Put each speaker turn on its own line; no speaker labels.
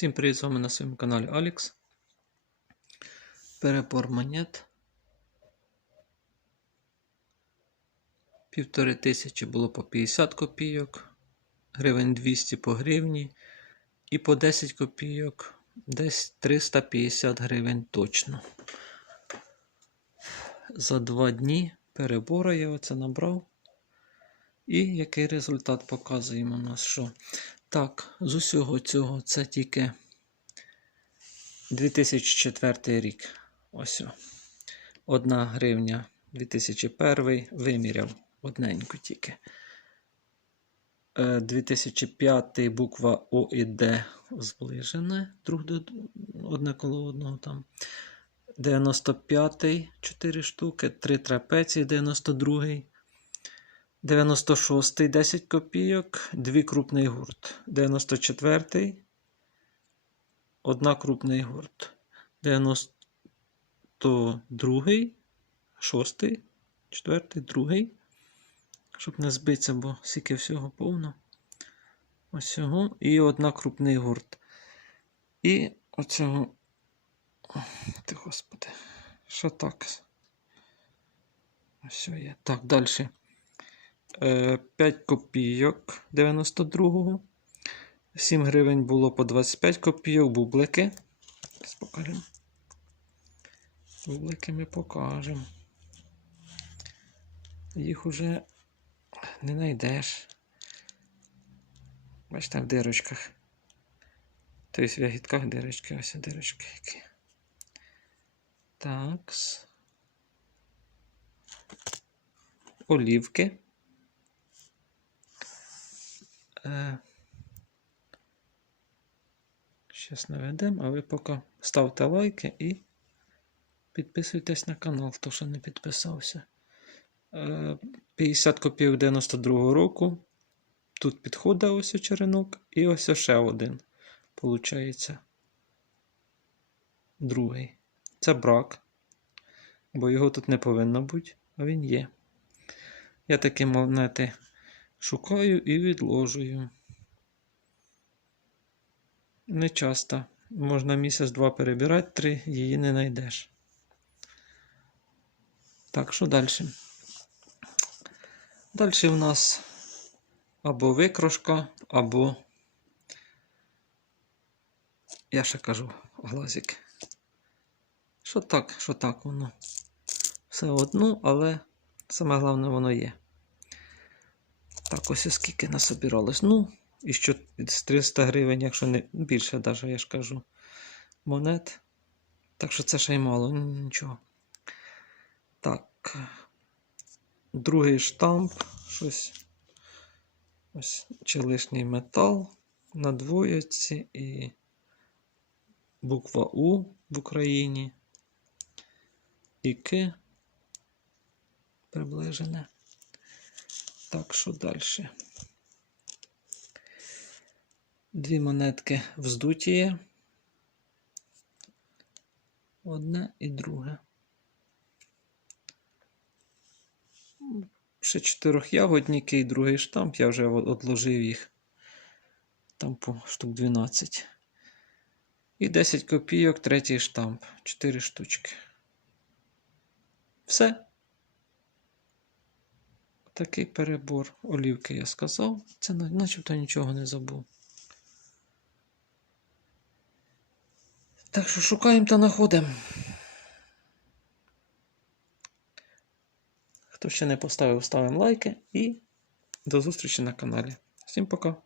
Всім привіт, з вами на своєму каналі Алікс. Перебор монет. Півтори тисячі було по 50 копійок, гривень 200 по гривні і по 10 копійок десь 350 гривень точно. За два дні перебору я оце набрав. І який результат показуємо у нас, що так, з усього цього це тільки 2004 рік. Ось. Одна гривня 2001 виміряв одненьку тільки. Е, 2005 буква О і Д зближене, друг до одне коло одного там. 95 4 штуки, 3 трапеції, 92 96 10 копійок, 2 крупний гурт. 94 одна крупний гурт. 92 6 4 2 щоб не збитися, бо скільки всього повно. Ось. І одна крупний гурт. І оцього. Ти, господи, що так? Ось є. Так, далі. 5 копійок 92-го. 7 гривень було по 25 копійок, бублики. Покажемо. Бублики ми покажемо. Їх уже не знайдеш. Бачите, в дирочках. Тобто в ягідках дирочки, ось дирочки які. Такс. Олівки. Щас наведемо, а ви поки ставте лайки і підписуйтесь на канал, хто ще не підписався. Е, 50 копійок 92 року. Тут підходить ось черенок, і ось ще один. Получається. Другий. Це брак. Бо його тут не повинно бути, а він є. Я такі монети шукаю і відложую. Не часто. Можна місяць-два перебирати, три її не знайдеш. Так, що далі? Далі в нас або викрошка, або, я ще кажу, глазик. Що так, що так воно. Все одно, але саме головне воно є. Так, ось і скільки насобиралось. Ну, і що з 300 гривень, якщо не більше, навіть я ж кажу, монет. Так що це ще й мало, нічого. Так. Другий штамп, щось. Ось чи лишній метал на двоєці і буква У в Україні. І К приближене. Так, що далі? Дві монетки вздуті є. Одне і друге. Ще чотирьохягодники і другий штамп. Я вже odложив їх. Там по штук 12. І 10 копійок, третій штамп. 4 штучки. Все. Такий перебор олівки я сказав. Це начебто нічого не забув. Так що шукаємо та знаходимо. Хто ще не поставив, ставимо лайки і до зустрічі на каналі. Всім пока!